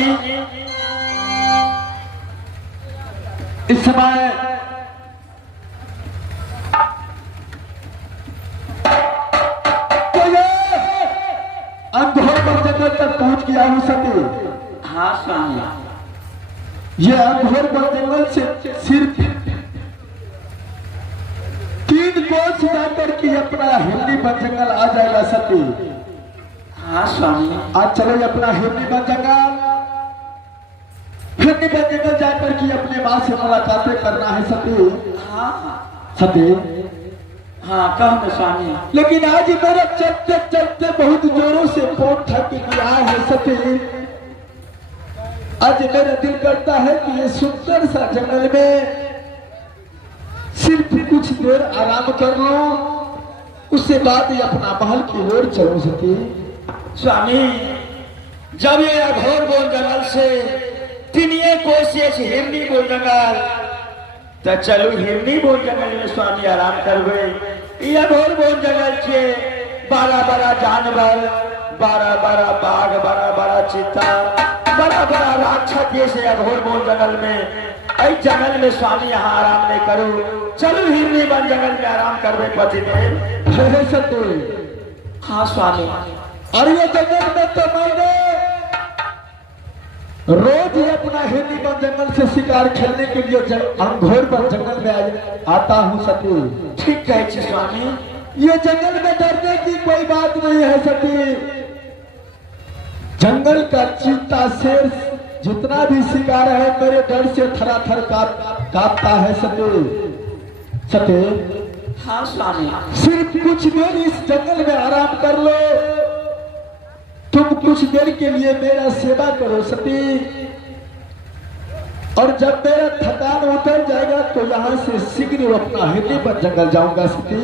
स्वामी इस समय अंधोर पर जंगल तक पहुंच गया हूं सती। हाँ स्वामी, ये अंधोर पर जंगल से सिर्फ 3 कोस जाकर के अपना हिरनी बन जंगल आ जाएगा सती। हाँ स्वामी, आज चलो अपना हिरनी बन जंगल, हिरनी बन जंगल जाकर के अपने माँ से मुलाकातें करना है सती। हाँ सती हाँ कहो न स्वामी। लेकिन आज मेरा चलते चलते बहुत जोरों से पोट थक गया है सती। आज मेरा दिल करता है कि ये सुंदर सा जंगल में सिर्फ कुछ देर आराम कर लो, उसके बाद ये अपना महल की ओर चलो सती। स्वामी, जब ये अघोर बोल जंगल से तिनिये कोशिश हिरनी बोल जंगल, तो चलो हिरनी बोल जंगल में स्वामी आराम करवे। ये अघोर बोल जंगल के बड़ा बड़ा जानवर, बड़ा बड़ा बाघ, बड़ा बड़ा चीता, बड़ा बड़ा राक्षस जैसे अघोर बोल जंगल में, इस जंगल में स्वामी यहाँ आराम नहीं करो। चलो हिरनी बन जंगल में आराम करवे पति देव। सती हाँ स्वामी, और ये जंगल में तो मैंने रोज ही अपना हिरनी बन जंगल से शिकार खेलने के लिए अंधोर पर जंगल में आता हूँ सती। ठीक कहे स्वामी, ये जंगल में डरने की कोई बात नहीं है सती। जंगल का चीता शेर जितना भी शिकार है मेरे डर से थराथर कांपता है सती। सती हाँ स्वामी, सिर्फ कुछ देर इस जंगल में आराम कर लो, तुम कुछ देर के लिए मेरा सेवा करो सती। और जब मेरा थकान उतर जाएगा तो यहाँ से शीघ्र अपना हिरनी पर जंगल जाऊंगा सती।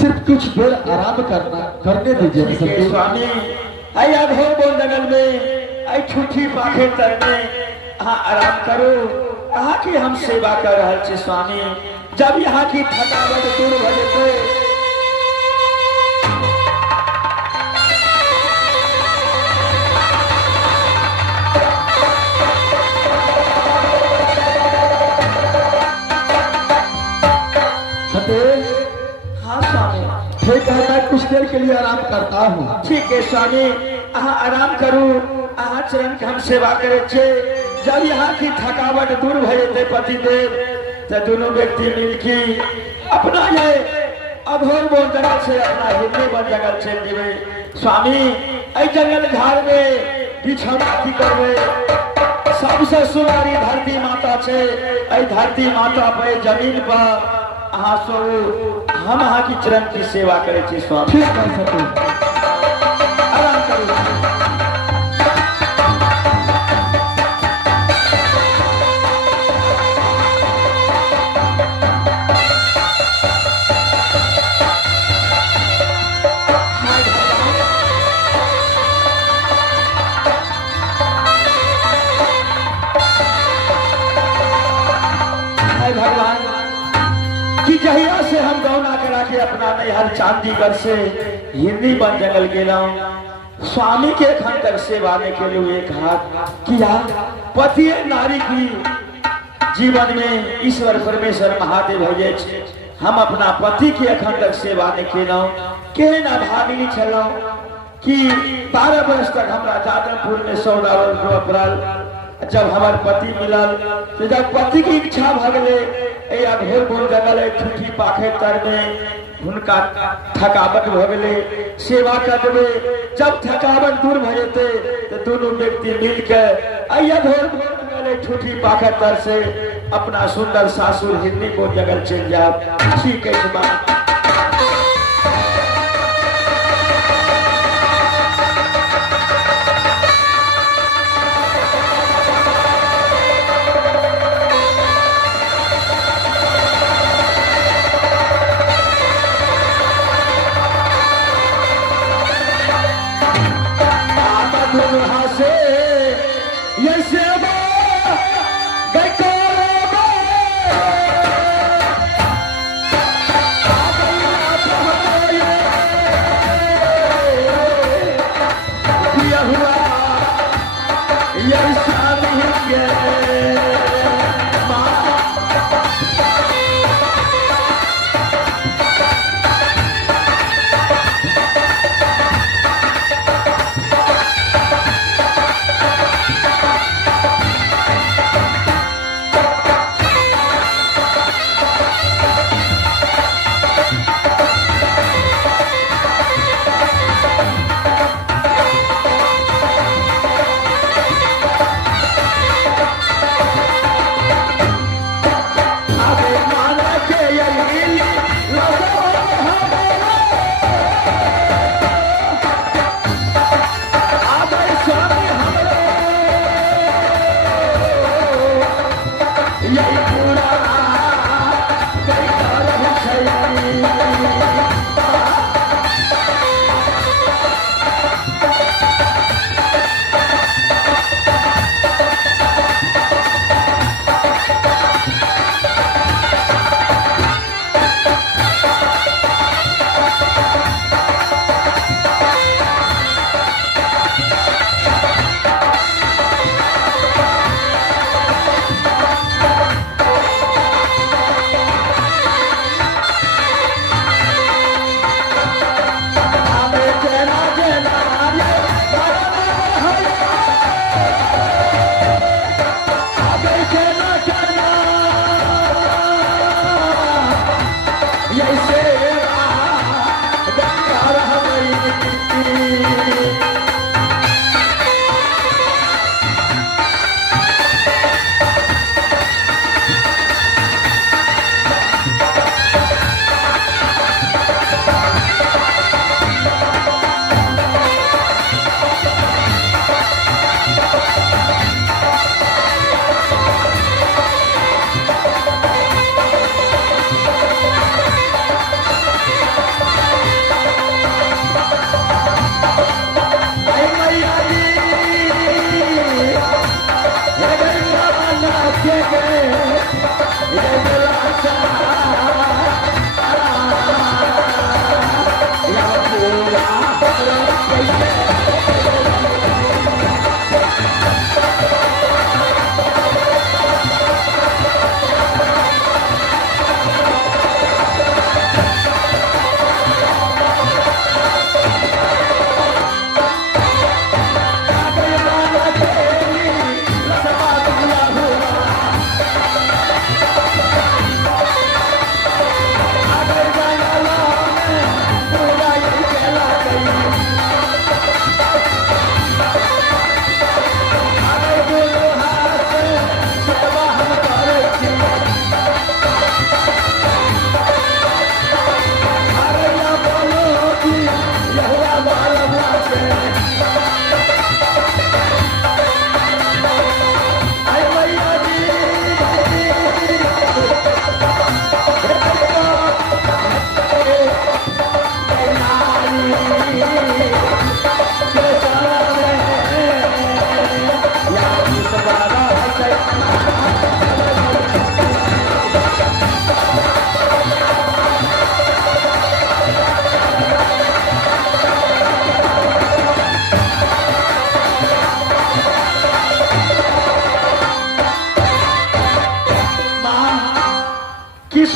सिर्फ कुछ देर आराम करने दीजिए सती। स्वामी, आई अघोर बोल जंगल में आई छुट्टी पाखे तरने हाँ आराम करो। यहाँ की हम सेवा कर रहे थे स्वामी। जब यहाँ की थकावट दूर हो जाते हाँ स्वामी, ठीक है मैं कुछ देर के लिए आराम करता हूँ। ठीक है स्वामी, अहाँ आराम करू, अहाँ चरण के हम सेवा करे छे। जब यहाँ की थकावट दूर हो जाते पति देव, तो दोनों व्यक्ति मिलके अपना ये अघोर बोल जंगल से अपना हिरनी बन जंगल चल जीवे। स्वामी, ऐ जंगल झाड़ में बिछौना की करवे। सबसे सुनारी धरती माता छे, ऐ धरती माता पे जमीन पर अहाँ सो हम अहाँ की चरण की सेवा करे छे स्वामी। ठीक है सती, आराम करू। भगवान कि जहिया से हम गौना करा के अपना नैहर चांदीगढ़ से हिरनी बन जंगल गेला स्वामी के खन तक सेवा के लिए एक हाथ किया। पति नारी की जीवन में ईश्वर परमेश्वर महादेव हो जाए। हम अपना पति के अखंड तक सेवा केलौ के न भागिनी छलौ कि 12 वर्ष तक हमरा जादवपुर में 14 वर्ष अप्रैल जब हमार पति मिलल, तो जब पति की इच्छा भगले अघोर बोल जंगल ठूठी पाखे तर में उनका थकावट भगले सेवा कर देवे। जब थकावट दूर भ जेते तो दोनों व्यक्ति मिलकर अघोर बोल जंगल ठूठी पाखे तर से अपना सुंदर सासुर हिरनी बोल जंगल चल जाए। ठीक है बात।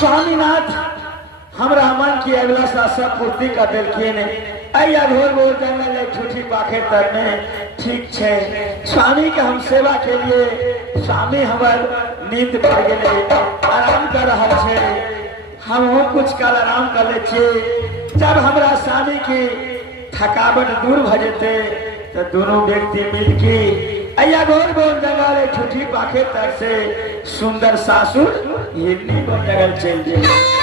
स्वामीनाथ हमरा मन की अभिलाषा सब पूर्ति कर दिलखिन। अया घोर घोर जंगल एक ठूठी पाखे तर में ठीक छे। स्वामी के हम सेवा के लिए स्वामी हमार नींद पड़ गए, आराम कर रहा छे। हम कुछ काल आराम कर ले छे। जब हमरा स्वामी की थकावट दूर भ जेते तो दोनों व्यक्ति मिलके अया घोर घोर जंगल एक ठूठी पाखे तर से सुंदर सासुर हिरनी को जंगल चल जाए।